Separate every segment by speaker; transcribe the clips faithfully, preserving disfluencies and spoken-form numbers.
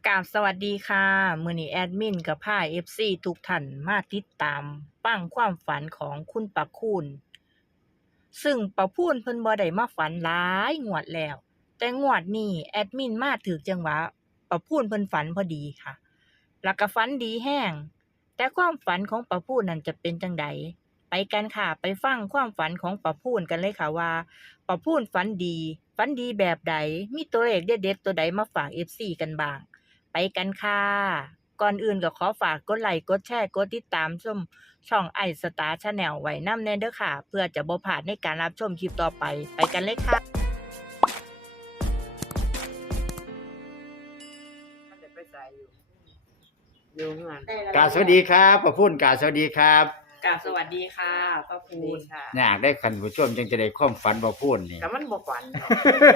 Speaker 1: กราบสวัสดีค่ะมื้อนี้แอดมินก็พา เอฟ ซี ทุกท่านมาติดตามฟังความฝันของคุณประคูณซึ่งประพูนเพิ่นบ่ได้มาฝันหลายงวดแล้ว แต่งวดนี้แอดมินมาถูกจังหวะประพูนเพิ่นฝันพอดีค่ะ แล้วก็ฝันดีแฮงแต่ความฝันของประพูนนั่นจะเป็นจังใดไปกันค่ะ ไปฟังความฝันของประพูนกันเลยค่ะว่าประพูนฝันดีฝันดีแบบใดมีตัวเลขเด็ดๆตัวใดมาฝาก เอฟ ซี กันบ้าง ไปกันค่ะ ก่อนอื่นก็ขอฝากกดไลค์กดแชร์กดติดตามชมช่องไอสตาร์ชาแนลไว้นำแน่เด้อค่ะ เพื่อจะบ่พลาดในการรับชมคลิปต่อไป ไปกันเลยค่ะ
Speaker 2: ไปใส่อยู่อยู่เฮือน
Speaker 3: กราบสวัสดีครับประพุ่นกราบสวัสดีครับ
Speaker 1: กราบสวัสดีค่ะป้าพู
Speaker 2: ดี
Speaker 1: น
Speaker 2: ค่ะ
Speaker 3: อยากได้คันผู้ชมจึงจะได้ความฝันประพุ่นนี่
Speaker 2: แต่มันบ่ฝันเนาะ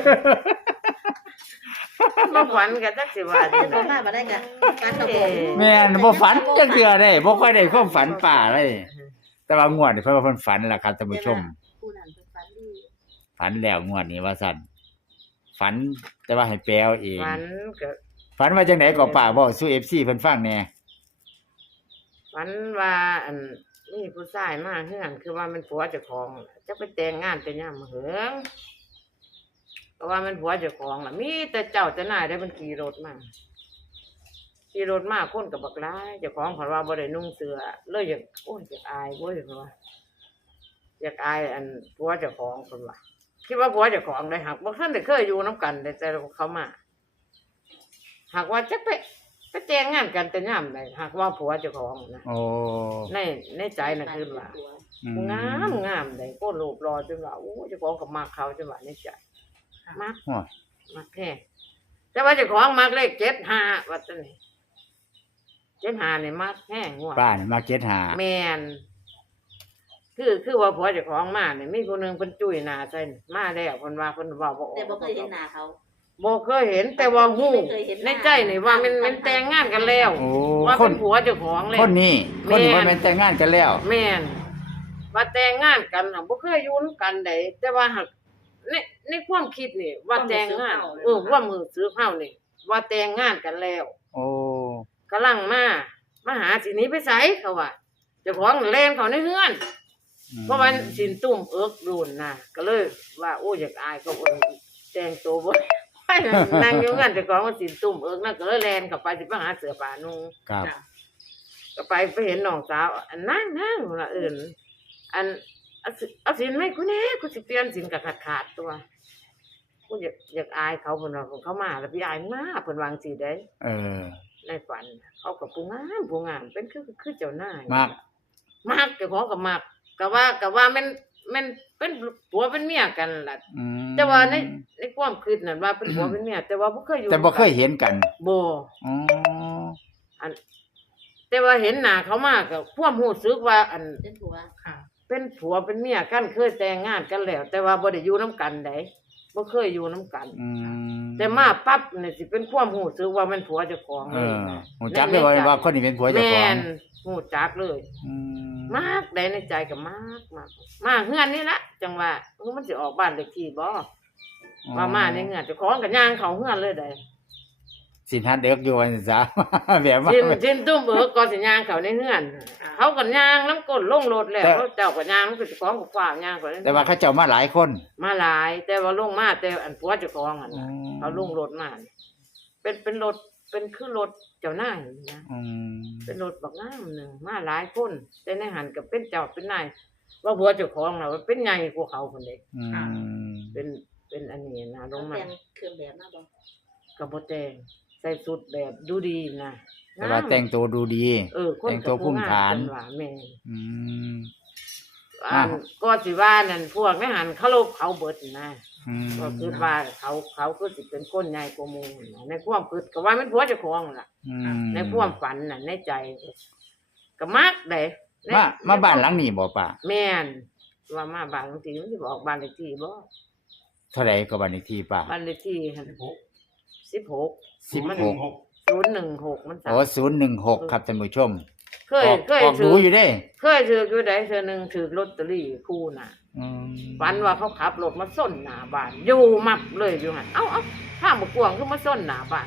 Speaker 2: บ่ฝันก็จักสิว่าจัง
Speaker 4: บ่
Speaker 2: ได๋
Speaker 4: มาบ่ได้กะการตะโกน
Speaker 3: แม่นบ่ฝันจักเทื่อได้บ่ค่อยได้ความฝันป่าเลย แต่ว่างวดนี่เพิ่นว่าเพิ่นฝันล่ะครับท่านผู้ชม
Speaker 4: ผู้นั้นเพิ่นฝันดี
Speaker 3: ฝันแล้วงวดนี้ว่าซั่นฝันแต่ว่าให้แปลเอาเอง
Speaker 2: ฝันก็
Speaker 3: ฝันว่าจังไดก็ป่าเว้าสู่ เอฟ ซี เพิ่นฟังแหน่
Speaker 2: ฝันว่าอันมีผู้ชายมาเฮือนคือว่ามันผัวเจ้าของจะไปแต่งงานแต่ยามมื้อเหิงเพราะว่ามันผัวเจ้าของล่ะมีแต่เจ้าแต่นายได้มันขี่รถมาขี่รถมาคนก็บักหลายเจ้าของเพิ่นว่าบ่ได้นุ่งเสื้อเลยอยากโอ้ยอยากอายเว้ยเพิ่นว่าอยากอายอันผัวเจ้าของเพิ่นว่าคิดว่าผัวเจ้าของได้หักบ่ทันได้เคยอยู่นํกันแต่แต่เขามาหากว่าจะไปไปแต่งงานกันแต่ยามใดหากว่าผัวเจ้าของนะ
Speaker 3: โอ้
Speaker 2: ในในใจน่ะคือว่า
Speaker 3: อื
Speaker 2: งามงามได้โคตรรูปรอจนว่าโอ้เจ้าของก็มักเขาจนว่าในใจมัก
Speaker 3: โอ้ย
Speaker 2: มักแท้แต่ว่าเจ้าของมักเลขเจ็ดห้าว่าซั่นนี่เจ็ดห้านี่มักแห้งงัว
Speaker 3: ป้านี่มาเก็ตหา
Speaker 2: แม่นคือคือว่าผัวเจ้าของมาเนี่ยมีคนหนึงเพิ่นจุ้ยหน้าใส่นี่มาแล้วเพิ่นว่าเพิ่นเว้าบ่ออก
Speaker 4: แต่บ่เคยเห็นหน้าเขา
Speaker 2: บ่เคยเห็นแต่ว่าฮู้
Speaker 4: ไม่เคยเห็นห
Speaker 2: ใน
Speaker 4: น้า
Speaker 2: ใจนี่ว่ามันมันแต่งงานกันแล้ว
Speaker 3: โอ้
Speaker 2: ว่า
Speaker 3: ค
Speaker 2: เป็น นผัวเจ้าของแล้ว
Speaker 3: คนนี้คนบ่แม่นแต่งงานกันแล้ว
Speaker 2: แม่นว่าแต่งงานกันน่ะบ่เคยอยู่นำกันใดแต่ว่าหักในในความคิดนี่ ว่าแต่งงานเออว่ามือซื้อเฮานี่ ว่าแต่งงานกันแล้ว
Speaker 3: โอ้
Speaker 2: กำลังมามาหาสิหนี้ไปไสเขาว่าเจ้าของแล่นเขาในเฮือน เพราะว่าสินตุ้มเอิกดูนน่ะก็เลยว่าโอ้อยากอายก็เอิ้นแต่งตัวบ่นั่งอยู่เฮือนเจ้าของว่าสินตุ้มเอิกนั่นก็เลยแล่นเข้าไปสิไปหาเสื้อผ้านุ่ง
Speaker 3: ครับ
Speaker 2: ก็ไปไปเห็นน้องสาวอันนั่งนั่งละอื่น อันเอาสิเอาสินไหมกูแน่กูสิเปลี่ยนสินกับขาดขาดตัวกูอยากอยากอายเขาเพิ่นว่าเขามาแล้วพี่อายมาเพิ่นวางสิได้
Speaker 3: เออ
Speaker 2: ในฝันเขากับผู้งามผู้งามเป็นคือคือเจ้านาย
Speaker 3: มาก
Speaker 2: มากเจ้าของก็มากก็ว่าก็ว่ามันมันเป็นผัวเป็นเมียกันล่ะ
Speaker 3: อืม
Speaker 2: แต่ว่าในในความคิดนั่นว่าเป็นผัวเป็นเมียแต่ว่าบ่เคยอยู่
Speaker 3: แต่บ่เคยเห็นกัน
Speaker 2: บ่
Speaker 3: อ๋อ
Speaker 2: อันแต่ว่าเห็นหน้าเขามาก็ความรู้สึกว่าอัน
Speaker 4: เป็นผัว
Speaker 1: ค่ะ
Speaker 2: เป็นผัวเป็นเมียกันเคยแต่งงานกันแล้ว แต่ว่าบ่ได้อยู่นํกันไดบ่เคยอยู่นํกัน
Speaker 3: อืม
Speaker 2: แต่มาปั๊บนี่สิเป็นความรู้สึกว่ามันผัวเจ้าของ
Speaker 3: เอ
Speaker 2: เลย
Speaker 3: อหูจักเลยว่าว่าคนนี้เป็นผัวเจ้าขอ
Speaker 2: แม่
Speaker 3: ง
Speaker 2: นรู้จักเลย
Speaker 3: อืม
Speaker 2: มากได้ในใจก็มากมากมาเฮือนนี่ละจังว่าเออมันสิออกบ้านเลขที่บ่ว่ามาในเฮือนเจ้าของก็ย่างเข้าเฮือนเลยได้
Speaker 3: สินทันเด็กอยู่วันซะ แบบว่า
Speaker 2: สินสินตุ้มเอิกก็สิย่างเข้าในเฮือน เขาก็ย่างน้ำก้นลงรถแล้วเขาเจ้าก็ย่างมันก็เจ้าของก็ฟ้าวย่างเข้าใน
Speaker 3: แต่ว่าเขาเจ้ามาหลายคน
Speaker 2: มาหลาย แต่ว่าลงมาแต่อันผัวเจ้าของอันน่ะ เขาลงรถมาเนี่ยเป็นเป็นรถเป็นคือรถเจ้านายนะ
Speaker 3: อืม
Speaker 2: เป็นรถบักงามหนึ่งมาหลายคนแต่ในหันกับเป็นเจ้าเป็นนายว่าผัวเจ้าของน่ะว่าเป็นใหญ่กว่าเขาคนเด็ก
Speaker 3: อืม
Speaker 2: เป็นเป็นอันนี้นะล
Speaker 4: ต้อง
Speaker 2: งมา
Speaker 4: แต่งเครื่องแบบมาบ่
Speaker 2: กับโบแตงใส่สุดแบบดูดีนะ
Speaker 3: แต่ว่าแต่งตัวดูดี
Speaker 2: เออคน
Speaker 3: แต่งตัวภูมิฐาน
Speaker 2: กับผู้งมเพิ่ว่าแม่
Speaker 3: อืม
Speaker 2: อันก็สิว่านั่นพวกในหันเขาลบเขาเบิดนะ
Speaker 3: อืม
Speaker 2: ก็คือว่าเขาเขาคือสิเป็นคนใหญ่กว่าหมู่นะในความคิดก็ว่ามันผัวเจ้าของนั่นล่ะ
Speaker 3: อืม
Speaker 2: ในความฝันน่ะในใจก็มักได้ใน
Speaker 3: มามาบ้านหลังนี้บ่ป่า
Speaker 2: แม่นว่ามาบ้านบางทีมันสิบอกบ้านเลขที่บ่
Speaker 3: เท่าไหร่ก็บ้านเลขที่ป่า
Speaker 2: บ้านเลขที่หั่นสิบหก
Speaker 3: สิบ
Speaker 2: มัน
Speaker 3: หก
Speaker 2: ศูนย์หนึ่งหกมัน
Speaker 3: โอ้ศูนย์หนึ่งหกครับท่านผู้ชม
Speaker 2: เคย
Speaker 3: ออก
Speaker 2: เคย
Speaker 3: ออก
Speaker 2: ถื
Speaker 3: ดู
Speaker 2: อ
Speaker 3: อยู่เด้
Speaker 2: เคยถืออยู่ใดเทื่อหนึงถือลอตเตอรี่คู่น่ะ
Speaker 3: อืม
Speaker 2: ฝันว่าเขาขับรถมาส้นหน้าบ้านอยู่มับเลยอยู่หั่นเอ้าเอ้าข้ามบ่กวางคือมาส้นหน้าบ้านเนาะ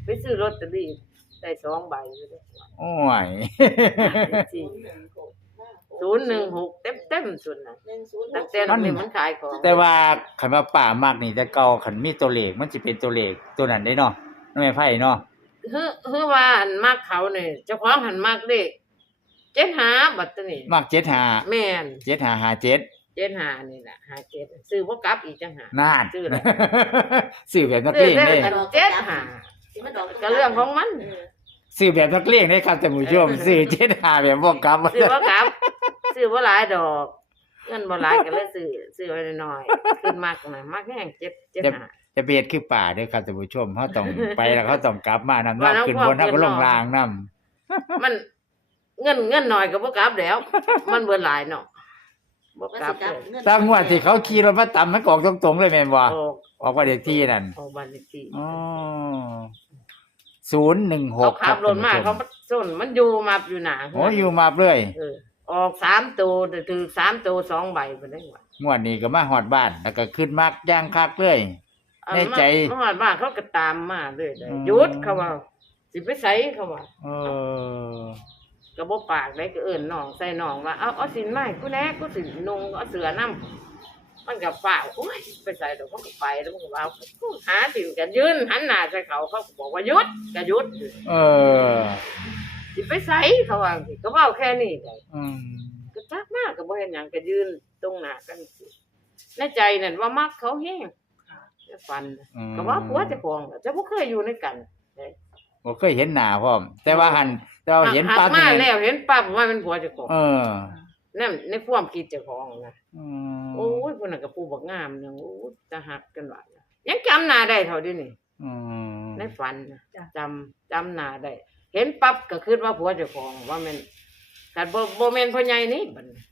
Speaker 2: ไปซื้อลอตเตอรี่ได้สองใบอยู่เด้
Speaker 3: โอ้ย
Speaker 2: ศูนย์หนึ่งหกเต็มๆสุดน่ะตั้งแต่
Speaker 3: มั
Speaker 2: นั้น นนี่มันขายของ
Speaker 3: แต่ว่าคันว่าป่ามากนี่แต่เก่าคันมีตัวเลขมันสิเป็นตัวเลขตัวนั้นได้เนาะน้องแม่ไผเนาะ
Speaker 2: คือคือว่าอันมักเขานี่เจ้าของหันมักเลขเจ็ดห้าบัดตัวนี้
Speaker 3: มักเจ็ดห้า
Speaker 2: แม่น
Speaker 3: เจ็ดห้าห้าเจ็ด
Speaker 2: เจ็ดห้านี่ล่ะห้าเจ็ดซื้อบ่กลับอีกจังหา
Speaker 3: น่าน
Speaker 2: ซื้อแล้ว
Speaker 3: ซื้อแบบนัก
Speaker 2: ซื้
Speaker 3: เล
Speaker 2: อง ได้
Speaker 3: เด้
Speaker 2: อันเจ็ดห้าก็เรื่องของมัน
Speaker 3: ซื้อแบบนักเลงเด้ครับท่านผู้ชมซื้อเจ็ดห้าแบบบ่กลับ
Speaker 2: ซื้อบ่กลับซื้อบ่หลายดอกเงินบ่หลายก็เลยซื้อซื้อไว้น้อยๆขึ้นมากน่ะมักแห้งเจ็ดเจ็ดห้า
Speaker 3: จะเบียดคือป่าเด้อครับท่านผู้ชมเฮาต้อง ไปแล้วเขาต้องกลับมานำ
Speaker 2: ว่า
Speaker 3: เนาะ
Speaker 2: น้ำ
Speaker 3: ขึ้นบน
Speaker 2: ความ
Speaker 3: เฮาก็ลง
Speaker 2: เกินเนาะ
Speaker 3: ล่างนํ
Speaker 2: มันเงินเงินน้อยก็บ่กลับแล้ว มันเบิดหลายเนาะบ่กลับเลย
Speaker 3: ตามงวดที่เขาขี่รถมาตำมันก็ออกตรงๆเลยแม่นบ่
Speaker 2: ออก
Speaker 3: ออกว่าเด็กที่นั่น
Speaker 2: ออกบ้านเลขที่
Speaker 3: อ๋อศูนย์หนึ่งห
Speaker 2: เขา
Speaker 3: ก
Speaker 2: ขับรถมาเขาส้นมันอยู่มาอยู่หนา
Speaker 3: โอ้อยู่มาเลย
Speaker 2: เออออกสามตัวแต่ถือสามตัวสองใบไปได้หมด
Speaker 3: งวดนี้ก็มาฮอดบ้าน แล้วก็ขึ้นมักย่างคักเลย ในใจ
Speaker 2: เมื่อวานว่าเขาก็ตามมาเลยเลย
Speaker 3: อืม
Speaker 2: หยุดเขาว่าสิไปใส่เขาว่า
Speaker 3: เออ
Speaker 2: ก็บ่ปากได้ก็เอิ้นน้องใส่น้องว่าเอาเอาสินไม้กูแน่กูสินุ่งเอาเสือนํมันก็ฝ่าโอ้ยไปใส่ดอกมันก็ไปแล้วมันก็ว่ากูหาสิกันยืนหันหน้าใส่เขาเขาก็บอกว่าหยุดก็หยุด
Speaker 3: เออ
Speaker 2: สิไปใส่เขาว่าสิก็เว้าแค่นี้เลย
Speaker 3: อืม
Speaker 2: ก็จักมากก็บ่เห็นหยังก็ยืนตรงหน้ากันสิในใจนั่นว่ามักเขาแฮงจะฟันน่ะ
Speaker 3: อืม
Speaker 2: ก็ว่าผัวเจ้าของน่ะจะบ่เคยอยู่ในกัน
Speaker 3: บ่เคยเห็นหน้าพร้อม แต่ว่าหันแต่ว่าเห็น
Speaker 2: หัก
Speaker 3: ปั๊บ
Speaker 2: มา
Speaker 3: นี่
Speaker 2: แล้วเห็นปั๊บว่าเป็นผัวเจ้าของ
Speaker 3: เออ
Speaker 2: นั่นในความคิดเจ้าของนะ
Speaker 3: อืม
Speaker 2: โอ้ยพุ่นน่ะก็ผู้บักงามนึงโอ้ยจะหักกันว่ายังจำหน้าได้เท่าเดินี่
Speaker 3: อืม
Speaker 2: ในฝันน่ะจำจำหน้าได้ เห็นปั๊บก็คิดว่าผัวเจ้าของว่าแม่นกัดบ่บ่แม่นพ่อใหญ่นี่บัดนี้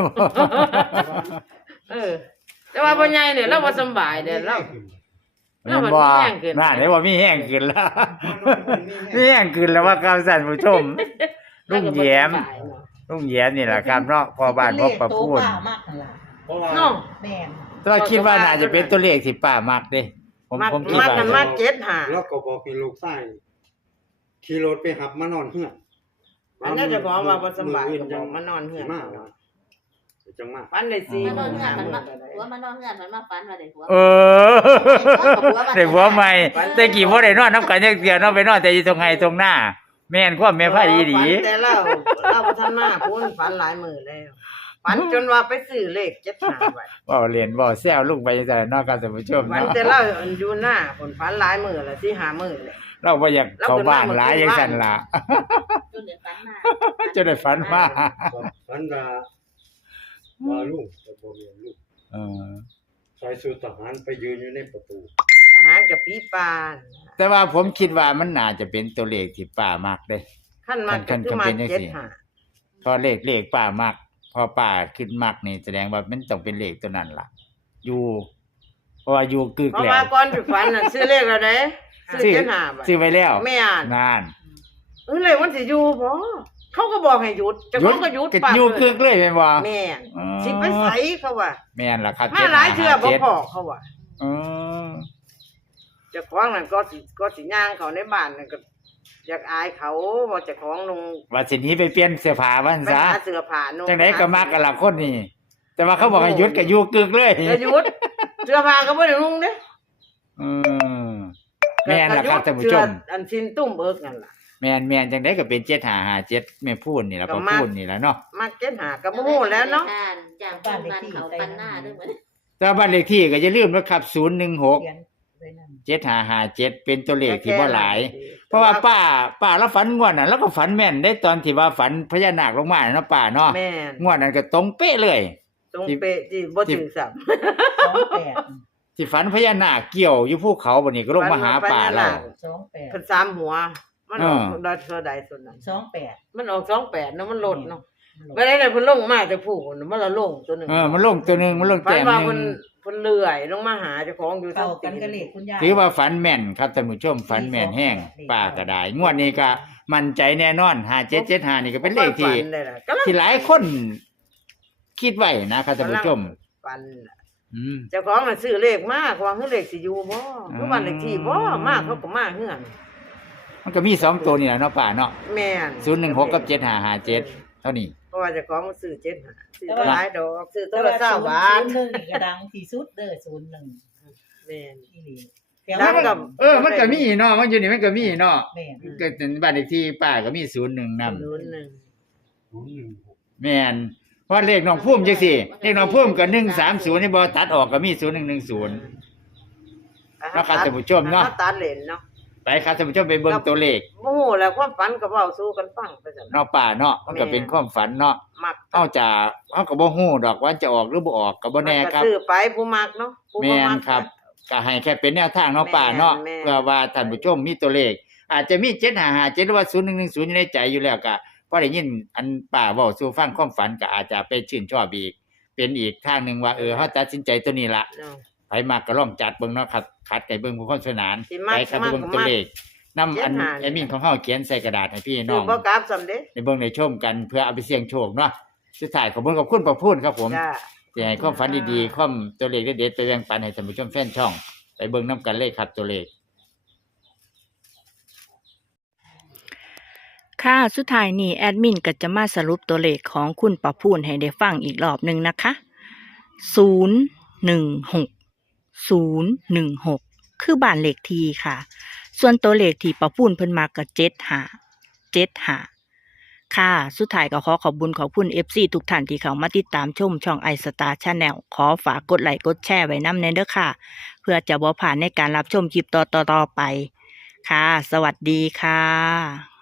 Speaker 2: เออ แต่ว่าพ่อใหญ่เนี่ยเราบ่สำบายเด้อเรา
Speaker 3: แม่นบ่น่าได้ว่ามีแห้งขึ้นแล้ว มีแห้งขึ้นแล้วว่าครับท่านผู้ชม ลุงแย้ม ลุงแย้มนี่แหละครับเนาะพอบ้านพบประพูด
Speaker 4: เลขโตป่ามากนั่นล่ะ
Speaker 5: เพราะว่า
Speaker 2: เนาะ
Speaker 4: แม่น
Speaker 3: แต่ว่าคิดว่าน่าจะเป็นตัวเลขที่ป้ามักเด้ ผม
Speaker 2: มัก
Speaker 3: ผมคิด
Speaker 2: มัก
Speaker 3: ว่า
Speaker 2: กันมาเจ็ดหา
Speaker 5: แล้วก็บอกให้ลูกชายขี่รถไปหับมานอนเฮือน
Speaker 2: อันนั้นเจะของว่าบ่สำบายก็บอกมานอนเฮือน
Speaker 5: มาจังมา
Speaker 2: ฝันได้สี่
Speaker 4: มานอน
Speaker 2: มื้อ
Speaker 4: เฮือน
Speaker 2: ห้า
Speaker 4: มัน
Speaker 2: มื้อ
Speaker 4: มา
Speaker 2: ก็ได้
Speaker 4: หัวมานอนเฮือนมันมาฝันว่าได้หัว
Speaker 3: เออได้ผัวใหม่แต่กี่บ่ได้นอนนำกันจักเทื่อเนาะไปนอนแต่อยู่ตรงไห้ตรงหน้า แม่นความแม่ไผอีหลี
Speaker 2: ฝันแต่เราเราบ่ทันมาพูนฝันหลายมื้อแล้วฝันจนว่าไปซื้อเลขเจ็ดหาไว้
Speaker 3: เว้าเล่นเว้าแซวลุงไปจังซั่นเนาะครับท่านผู้ชม
Speaker 2: ฝัน
Speaker 3: เนาะ
Speaker 2: แต่เราอยู่หน้าผลฝันหลายมื้อแล้วสี่ห้ามื้อแล้ว
Speaker 3: เราบ่อยากเข้าบ้านหลายจังซั่นล่ะ
Speaker 4: จนได้ฝันมา
Speaker 3: จะได้ฝันมา
Speaker 5: ฝันว่าว่าลูกแต่บ่มีลูก
Speaker 3: เออ
Speaker 5: ใส่สูททหารไปยืนอยู่ในประตู
Speaker 2: อาหารกับพี่ปาน
Speaker 3: แต่ว่าผมคิดว่ามันน่าจะเป็นตัวเลขที่ป้ามักเด้
Speaker 2: ขั้นมา
Speaker 3: ขั้
Speaker 2: ก็
Speaker 3: น
Speaker 2: คือ
Speaker 3: ขั้น
Speaker 2: มา
Speaker 3: เป็นจัง
Speaker 2: เจ็ด
Speaker 3: ซี่
Speaker 2: หา
Speaker 3: พอเลขเลขป้ามัก พอป้าขึ้นมักนี่แสดงว่ามันต้องเป็นเลขตัวนั้นล่ะ อยู่ เพราะว่าอยู่กึก
Speaker 2: เพราะ
Speaker 3: แล้ว
Speaker 2: ว่าก่อนไปฝันน่ะซื้อเลขแล้วเด้ซื้อ
Speaker 3: ซื้อ
Speaker 2: เจ็ดหาไว้
Speaker 3: ซื้อไว้แล้ว
Speaker 2: ไม่อ่าน
Speaker 3: นาน
Speaker 2: เออเลยมันสิอยู่บ่เขาก็บอกให้หยุดเจ้าของก็หยุด
Speaker 3: ก็
Speaker 2: ปาก
Speaker 3: อยู่กึกเลยแม่นบ่
Speaker 2: แม่น
Speaker 3: อ๋อ
Speaker 2: สิไปไสเขาว่า
Speaker 3: แม่นล่ะครับ
Speaker 2: มาหลายเทื่อบ่
Speaker 3: จ็ด
Speaker 2: พอเขาว่า
Speaker 3: อ๋อ
Speaker 2: เจ้าของนั่นก็สิก็สิย่างเขาในบ้านนั่นก็อยากอายเขาว่าเจ้าของลง
Speaker 3: ว่าสิหนีไปเปลี่ยนเสื้อผ้าว่าซั่น
Speaker 2: ไป
Speaker 3: ซะ
Speaker 2: หาเสื้อผ้านุ่ง
Speaker 3: จังได๋ก็มักกันล่ะคนนี้ แต่ว่าเขาบอกให้หยุดก็อยู่กึกเลย
Speaker 2: ก็หยุดเสื้อผ้าก็บ่ได้นุ่งเด้
Speaker 3: อืมแม่นล่ะครับท่านผู้ชม
Speaker 2: เสื้ออันซินตุ้มเบิกนั่นล่ะ
Speaker 3: แม่นแม่นจังได๋ก็เป็นเจ็ดห้าห้าเจ็ดแม่พูนนี่ล่ะ
Speaker 2: ก็
Speaker 3: พ่อ
Speaker 2: มัก
Speaker 3: พูนนี่ล่ะเนาะ
Speaker 2: มาเก็ตหาก็บ่ฮู้แล้วเนาะ
Speaker 4: จ้างบ้านบ้านเขาปันหน้าด้วยเหมือน
Speaker 3: แต่ว่าบ้านเลขที่ก็อย่าลืมนะครับศูนย์หนึ่งหก
Speaker 4: เขียนไว้นั่น
Speaker 3: เจ็ดห้าห้าเจ็ดเป็นตัวเลขที่บ่หลาย เพราะว่าป้าป้าแล้วฝันงวดน่ะแล้วก็ฝันแม่นได้ตอนที่ว่าฝันพญานาคลงมาเนาะป้าเนาะ
Speaker 2: แม่น
Speaker 3: งวดนั้นก็ตรงเป๊ะเลย
Speaker 2: ตรงเป๊ะที่บ่ถึงสับ
Speaker 4: สองแปด
Speaker 3: ที่ฝันพญานาคเกี่ยวอยู่ภูเขาบัดนี้ก็ลงมาหาป้าเรา
Speaker 4: สองแปด
Speaker 2: เพิ่นสามหัว มันออก
Speaker 3: เออ
Speaker 2: ดอยเท่าใดส่วนนั้น
Speaker 4: สองแปด
Speaker 2: มันออกสองแปดเนาะมันลดเนาะบ่ได้เลยเพิ่นลงมาแต่ผู้มันละลงตัวหนึง
Speaker 3: เออมันลงตัวหนึงมันลง
Speaker 2: ฝัน
Speaker 3: แต้ม
Speaker 2: ว่า
Speaker 3: หนึ
Speaker 2: เพิ่น
Speaker 3: ง
Speaker 2: เพิ่นเลื่อยลงมาหาเจ้าของอยู่
Speaker 4: เก่า
Speaker 2: ทั้ง
Speaker 4: กันก็เลขคุณยาย
Speaker 3: ถือว่าฝันแม่นครับท่านผู้ชมฝันแม่นแห้งป้าก็ได้งวดนี้ก็มั่นใจแน่นอนห้าเจ็ดเจ็ดห้านี่ก็เป็นเลขที่
Speaker 2: ฝันได้ล่ะกำลัง
Speaker 3: ที่หลายคนคิดไว้นะครับท่านผู้ชม
Speaker 2: ฝัน
Speaker 3: อืม
Speaker 2: เจ้าของน่ะซื้อเลขมากว่าคือเลขสิอยู่บ่คือบ้านเลขที่บ่มากเขาก็มาเฮือน
Speaker 3: มันก็มีสองตัวนี่แหละเนาะป่าเนาะ
Speaker 2: แม่น
Speaker 3: ศูนย์หนึ่งหกกับเจ็ดห้าห้าเจ็ดเท่านี้
Speaker 2: เพราะว่าเจะของมันซื้อเจ็ดหาซื้อ
Speaker 4: แต่ว่า
Speaker 2: หลายดอกซื้อตัว
Speaker 4: แต่
Speaker 2: ละ
Speaker 4: ว่า
Speaker 2: เก้า
Speaker 4: ศูนย์
Speaker 2: บาท
Speaker 4: ศูนย์หนึ่งนี่ก็ดังที่สุดเด้อศูนย์หนึ่ง
Speaker 2: แม่น
Speaker 4: ที่นี่
Speaker 2: ดังกับ
Speaker 3: เออมันก็มีเนาะมันอยู่นี่มันก็มีเนาะ
Speaker 4: แม่น
Speaker 3: ก็เป็นบ้านเลขที่ป้าก็มีศูนย์หนึ่งนำ
Speaker 2: ศูนย์หนึ่ง
Speaker 5: ศูนย์หนึ่งหก
Speaker 3: แม่นเพราะเลขน้องพุ่มจังซี่เลขน้องพุ่มก็หนึ่งสามศูนย์นี่บ่ตัดออกก็มีศูนย์หนึ่งหนึ่งศูนย์ แล้วครับท่านผู้ชมเนาะ
Speaker 2: ตัดเหรียญเนาะ
Speaker 3: ไปครับท่านผู้ชมไปเบิ่งตัวเลข
Speaker 2: โมโหแล้วความฝันก็เว้าสู้กันฟังไปซั่น
Speaker 3: เนาะป่าเนาะมันก็เป็นความฝันเนาะ
Speaker 2: มัก
Speaker 3: เฮาจะเฮาก็บ่ฮู้ดอกว่าจะออกหรือบ่ออกก็บ่แน่ครับ
Speaker 2: มัก็ซื้อไปผู้มักเนาะผู้
Speaker 3: แม่
Speaker 2: บ่
Speaker 3: น
Speaker 2: มัก
Speaker 3: ครับก็ให้แค่เป็นแนวทางเนาะป่าเนาะ
Speaker 2: แม่น
Speaker 3: เพื่อว่าท่านผู้ชมมีตัวเลข อาจจะมีเจ็ดห้าห้าเจ็ดหรือว่าศูนย์หนึ่งหนึ่งศูนย์อยู่ในใจอยู่แล้วก็พอได้ยินอันป่าเว้าสู่ฟังความฝันก็อาจจะไปชื่นชอบอีก เป็นอีกทางหนึงว่าเออเฮาตัดสินใจตัวนี้ล่ะ
Speaker 2: เนาะ
Speaker 3: ไผมักก็ลองจัดเบิ่งเนาะครับคัดให้เบิ่งผู้คนสนาน
Speaker 2: สิมัก
Speaker 3: ไปครับ
Speaker 2: มัก
Speaker 3: เบิ่ง
Speaker 2: ก็
Speaker 3: ตัว
Speaker 2: มัก
Speaker 3: เลขนำอัน
Speaker 2: เขียนหา
Speaker 3: แอดมินของเฮาเขียนใส่กระดาษให้พี่น้
Speaker 2: ซื้
Speaker 3: อ
Speaker 2: อง บ่กลับสำเด้
Speaker 3: ในเบิ่งในชมกันเพื่อเอาไปเสี่ยงโชคเนาะสุดท้ายขอบคุณขอบคุณประพูนครับผม
Speaker 2: จ้า
Speaker 3: ที่ให้ความฝันดีๆความตัวเลขเด็ดๆไปแบ่งปันให้ท่านผู้ชมแฟนช่อง ไปเบิ่งนํกันเลยครับตัวเลข
Speaker 1: ค่ะสุดท้ายนี้แอดมินก็จะมาสรุปตัวเลขของคุณประพูนให้ได้ฟังอีกรอบหนึ่งนะคะ ศูนย์ หนึ่ง หก ศูนย์ หนึ่ง หก คือบ้านเลขที่ค่ะ ส่วนตัวเลขที่ประพูนเพิ่นมาก็เจ็ด ห้า เจ็ด ห้า ค่ะ สุดท้ายก็ขอขอบคุญขอบคุณ เอฟ ซี ทุกท่านที่เข้ามาติดตามชมช่อง iStar Channel ขอฝากกดไลค์กดแชร์ไว้นำในเด้อค่ะ เพื่อจะบ่พลาดในการรับชมคลิปต่อๆๆไป ค่ะ สวัสดีค่ะ